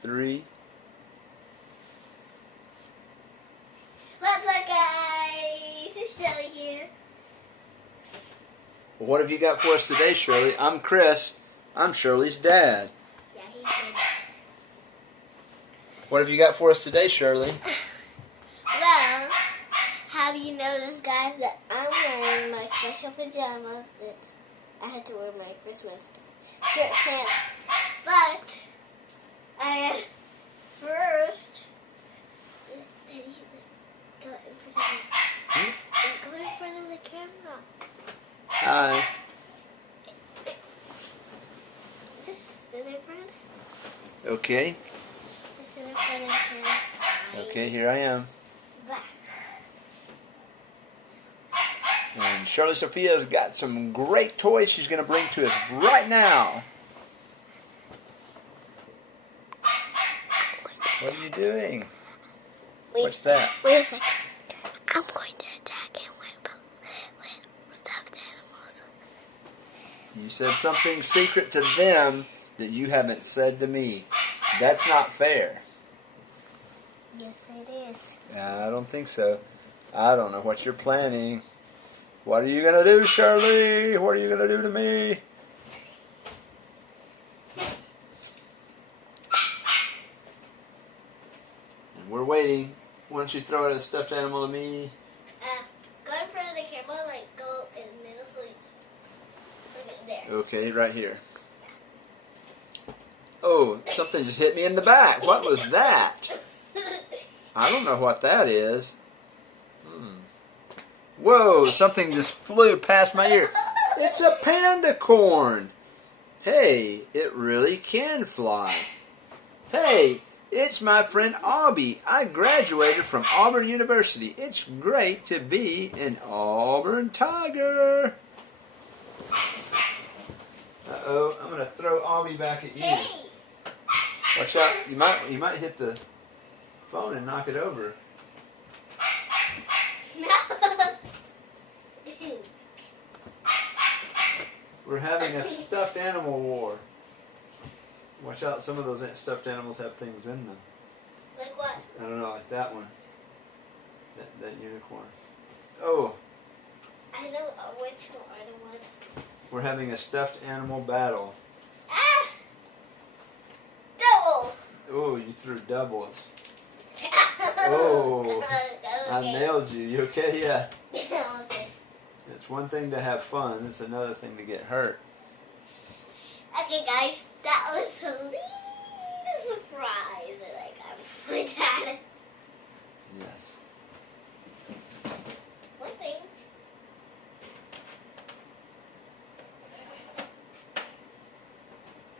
3. What's up, guys? It's Shelly here. Well, what have you got for us today, Shirley? I'm Chris. I'm Shirley's dad. Yeah, he's good. What have you got for us today, Shirley? Well, have you noticed, guys, that I'm wearing my special pajamas that I had to wear my Christmas shirt pants. But first, go in front of the camera. Hi. Just sit in front. Okay. Just sit in front of the camera. Okay, here I am. Back. And Shirley Sophia's got some great toys she's going to bring to us right now. What are you doing? What's that? Wait a second. I'm going to attack him with stuffed animals. You said something secret to them that you haven't said to me. That's not fair. Yes, it is. I don't think so. I don't know what you're planning. What are you going to do, Shirley? What are you going to do to me? And we're waiting. Why don't you throw a stuffed animal to me? Go in front of the camera, like go in the middle, so look at there. Okay, right here. Oh, something just hit me in the back. What was that? I don't know what that is. Whoa, something just flew past my ear. It's a panda corn. Hey, it really can fly. Hey, it's my friend Aubie. I graduated from Auburn University. It's great to be an Auburn Tiger. Uh-oh, I'm going to throw Aubie back at you. Hey! Watch out, you might hit the phone and knock it over. No! We're having a stuffed animal war. Watch out, some of those stuffed animals have things in them. Like what? I don't know, like that one. That unicorn. Oh, I know which one it was. we're having a stuffed animal battle. Ah! Double! Oh, you threw doubles. Oh, I Okay. nailed you. You okay? Yeah. Okay. It's one thing to have fun. It's another thing to get hurt. Okay, guys, that was a little surprise that I got from my dad. Yes. One thing.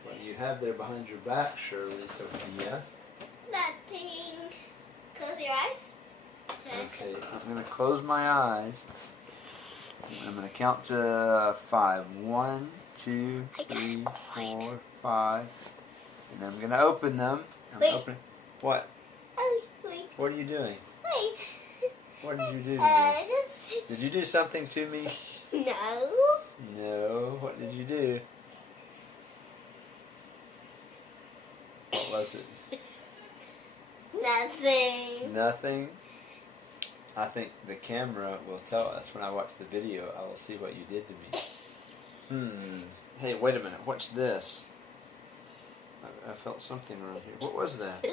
What do you have there behind your back, Shirley Sophia? Nothing. Close your eyes. Okay, I'm going to close my eyes. I'm going to count to 5. 1, 2, 3, 4, 5. And I'm going to open them. Wait. Opening. What? Oh, wait. What are you doing? Wait. What did you do to me? Just... Did you do something to me? No. No. What did you do? What was it? Nothing. Nothing? I think the camera will tell us when I watch the video. I will see what you did to me. Hey, wait a minute. What's this? I felt something around here. What was that?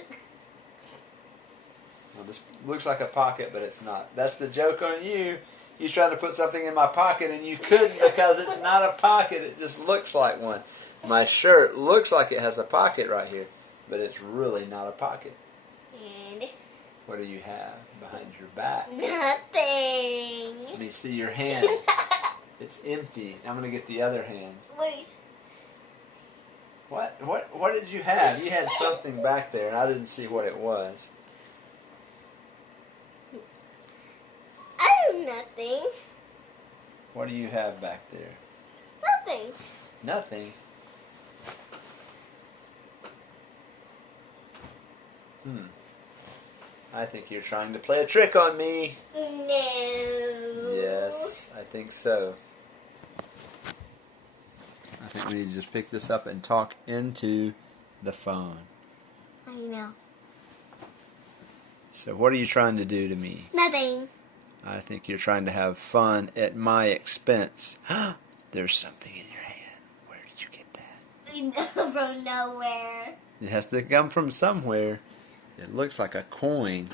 Well, this looks like a pocket, but it's not. That's the joke on you. You tried to put something in my pocket, and you couldn't because it's not a pocket. It just looks like one. My shirt looks like it has a pocket right here, but it's really not a pocket. And What do you have behind your back? nothing. Let me see your hand. It's empty. I'm going to get the other hand. Wait. What did you have? You had something back there, and I didn't see what it was. I have nothing. What do you have back there? Nothing. Nothing. I think you're trying to play a trick on me. No. Yes, I think so. I think we need to just pick this up and talk into the phone. I So what are you trying to do to me? Nothing. I think you're trying to have fun at my expense. There's something in your hand. Where did you get that? From nowhere. It has to come from somewhere. It looks like a coin.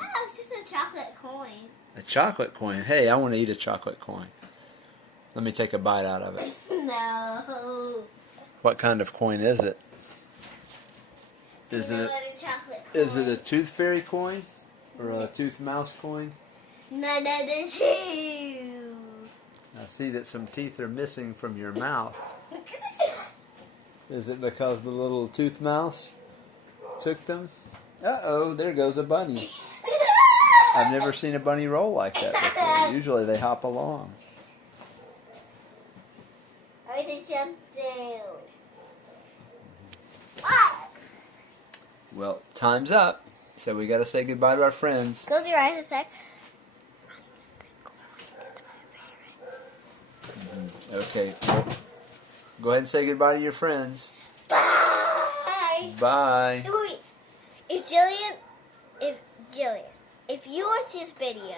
Oh, it's just a chocolate coin. A chocolate coin. Hey, I want to eat a chocolate coin. Let me take a bite out of it. No. What kind of coin is it? Is Peanut it butter chocolate coin. is it a tooth fairy coin or a tooth mouse coin? None of the two. I see that some teeth are missing from your mouth. Is it because the little tooth mouse took them? Uh-oh, there goes a bunny. I've never seen a bunny roll like that before. Usually they hop along. I need to jump down. Ah! Well, time's up. So we got to say goodbye to our friends. Close your eyes a sec. Okay, well, go ahead and say goodbye to your friends. Bye. Bye. Wait. If you watch this video,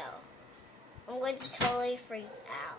I'm going to totally freak out.